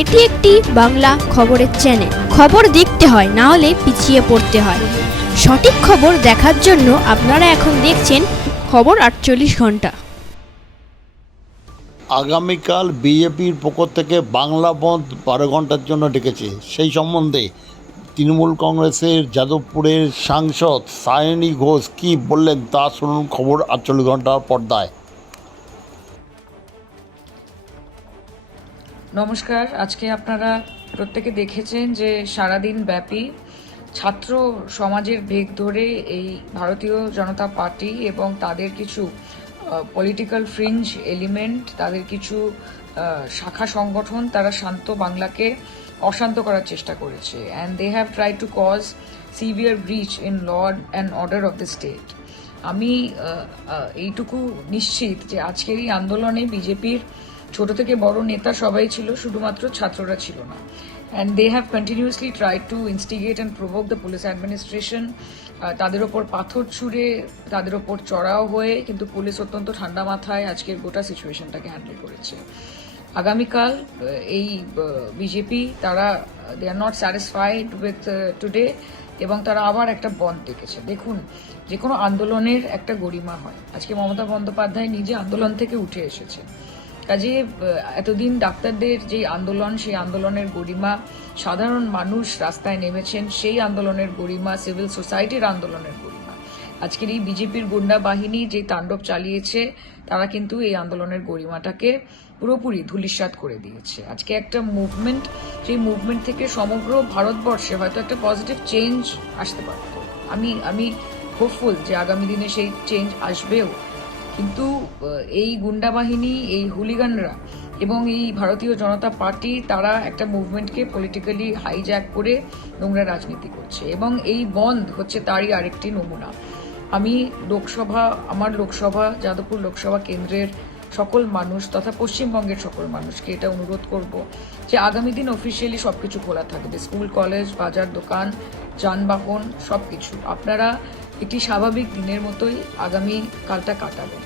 এটি একটি বাংলা খবরের চ্যানেল খবর দেখতে হয়, না হলে পিছিয়ে পড়তে হয়। সঠিক খবর দেখার জন্য আপনারা এখন দেখছেন খবর আটচল্লিশ ঘণ্টা। আগামীকাল বিজেপির পক্ষ থেকে বাংলা বন্ধ বারো ঘণ্টার জন্য ডেকেছে। সেই সম্বন্ধে তৃণমূল কংগ্রেসের যাদবপুরের সাংসদ সায়নী ঘোষ কী বললেন তা শুনুন খবর আটচল্লিশ ঘণ্টার পর্দায়। নমস্কার। আজকে আপনারা প্রত্যেকে দেখেছেন যে সারাদিন ব্যাপী ছাত্র সমাজের বেগ ধরে এই ভারতীয় জনতা পার্টি এবং তাদের কিছু পলিটিক্যাল ফ্রিঞ্জ এলিমেন্ট তাদের কিছু শাখা সংগঠন তারা শান্ত বাংলাকে অশান্ত করার চেষ্টা করেছে। And they have try to cause severe breach in law and order of the state আমি এইটুকু নিশ্চিত যে আজকের এই আন্দোলনে বিজেপির ছোট থেকে বড় নেতা সবাই ছিল, শুধুমাত্র ছাত্ররা ছিল না। And they have continuously try to instigate and provoke the police administration তাদের ওপর পাথর ছুঁড়ে, তাদের ওপর চড়াও হয়ে, কিন্তু পুলিশ অত্যন্ত ঠান্ডা মাথায় আজকের গোটা সিচুয়েশনটাকে হ্যান্ডেল করেছে। আগামীকাল এই বিজেপি, তারা they are not satisfied with today এবং তারা আবার একটা বন্ধ ডেকেছে দেখুন, যে কোনো আন্দোলনের একটা গরিমা হয়। আজকে মমতা বন্দ্যোপাধ্যায় নিজে আন্দোলন থেকে উঠে এসেছে কাজে এতদিন ডাক্তারদের যে আন্দোলন, সেই আন্দোলনের গরিমা, সাধারণ মানুষ রাস্তায় নেমেছেন, সেই আন্দোলনের গরিমা, সিভিল সোসাইটির আন্দোলনের গরিমা। আজকের এই বিজেপির গুন্ডা বাহিনী যে তাণ্ডব চালিয়েছে, তারা কিন্তু এই আন্দোলনের গরিমাটাকে পুরোপুরি ধূলিসাৎ করে দিয়েছে। আজকে একটা মুভমেন্ট সেই মুভমেন্ট থেকে সমগ্র ভারতবর্ষে হয়তো একটা পজিটিভ চেঞ্জ আসতে পারত। আমি আমি হোপফুল যে আগামী দিনে সেই চেঞ্জ আসবেও। কিন্তু এই গুন্ডা বাহিনী, এই হুলিগানরা এবং এই ভারতীয় জনতা পার্টি, তারা একটা মুভমেন্টকে পলিটিক্যালি হাইজ্যাক করে নোংরা রাজনীতি করছে এবং এই বন্ধ হচ্ছে তারই আরেকটি নমুনা। আমি লোকসভা, আমার লোকসভা, যাদবপুর লোকসভা কেন্দ্রের সকল মানুষ তথা পশ্চিমবঙ্গের সকল মানুষকে এটা অনুরোধ করব যে আগামী দিন অফিসিয়ালি সব কিছু খোলা থাকবে। স্কুল, কলেজ, বাজার, দোকান, যানবাহন সব কিছু আপনারা একটি স্বাভাবিক দিনের মতোই আগামী কালটা কাটাবেন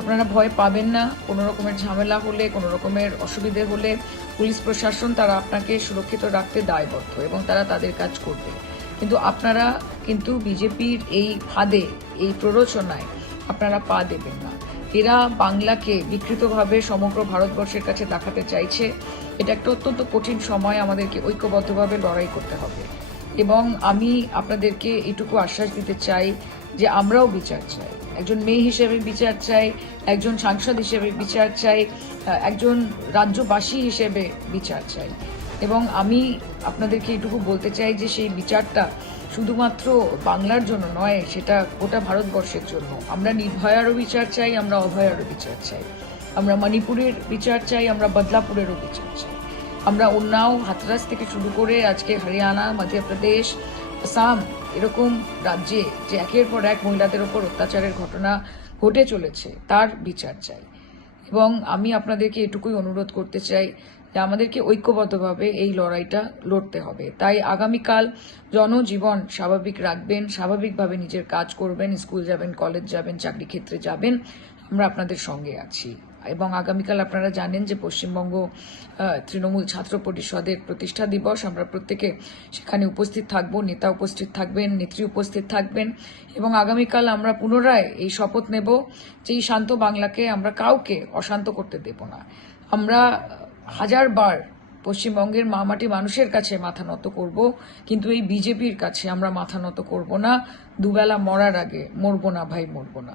আপনারা ভয় পাবেন না, কোনো রকমের ঝামেলা হলে, কোনো রকমের অসুবিধে হলে পুলিশ প্রশাসন তারা আপনাকে সুরক্ষিত রাখতে দায়বদ্ধ এবং তারা তাদের কাজ করবে। কিন্তু আপনারা কিন্তু বিজেপির এই ফাঁদে, এই প্ররোচনায় আপনারা পা দেবেন না। এরা বাংলাকে বিকৃতভাবে সমগ্র ভারতবর্ষের কাছে দেখাতে চাইছে। এটা একটা অত্যন্ত কঠিন সময় আমাদেরকে ঐক্যবদ্ধভাবে লড়াই করতে হবে। এবং আমি আপনাদেরকে এটুকু আশ্বাস দিতে চাই যে আমরাও বিচার চাই। একজন মেয়ে হিসেবে বিচার চাই, একজন সাংসদ হিসেবে বিচার চাই একজন রাজ্যবাসী হিসেবে বিচার চাই। এবং আমি আপনাদেরকে এটুকু বলতে চাই যে সেই বিচারটা শুধুমাত্র বাংলার জন্য নয়, সেটা গোটা ভারতবর্ষের জন্য। আমরা নির্ভয়ারও বিচার চাই, আমরা অভয়ারও বিচার চাই। আমরা মণিপুরের বিচার চাই, আমরা বদলাপুরেরও বিচার চাই। আমরা উন্নাও হাতরাস থেকে শুরু করে আজকে হরিয়ানা, মধ্যপ্রদেশ, আসাম এরকম রাজ্যে যে একের পর এক মহিলাদের ওপর অত্যাচারের ঘটনা ঘটে চলেছে, তার বিচার চাই। এবং আমি আপনাদেরকে এটুকুই অনুরোধ করতে চাই যে আমাদেরকে ঐক্যবদ্ধভাবে এই লড়াইটা লড়তে হবে। তাই আগামীকাল জনজীবন স্বাভাবিক রাখবেন, স্বাভাবিকভাবে নিজের কাজ করবেন, স্কুল যাবেন, কলেজ যাবেন, চাকরি ক্ষেত্রে যাবেন, আমরা আপনাদের সঙ্গে আছি। এবং আগামীকাল আপনারা জানেন যে পশ্চিমবঙ্গ তৃণমূল ছাত্র পরিষদের প্রতিষ্ঠা দিবস। আমরা প্রত্যেকে সেখানে উপস্থিত থাকব, নেতা উপস্থিত থাকবেন, নেত্রী উপস্থিত থাকবেন এবং আগামীকাল আমরা পুনরায় এই শপথ নেব যে এই শান্ত বাংলাকে আমরা কাউকে অশান্ত করতে দেব না। আমরা হাজারবার পশ্চিমবঙ্গের মামাটি মানুষের কাছে মাথা নত করব, কিন্তু এই বিজেপির কাছে আমরা মাথা নত করব না। দুবেলা মরার আগে মরবো না ভাই, মরবো না।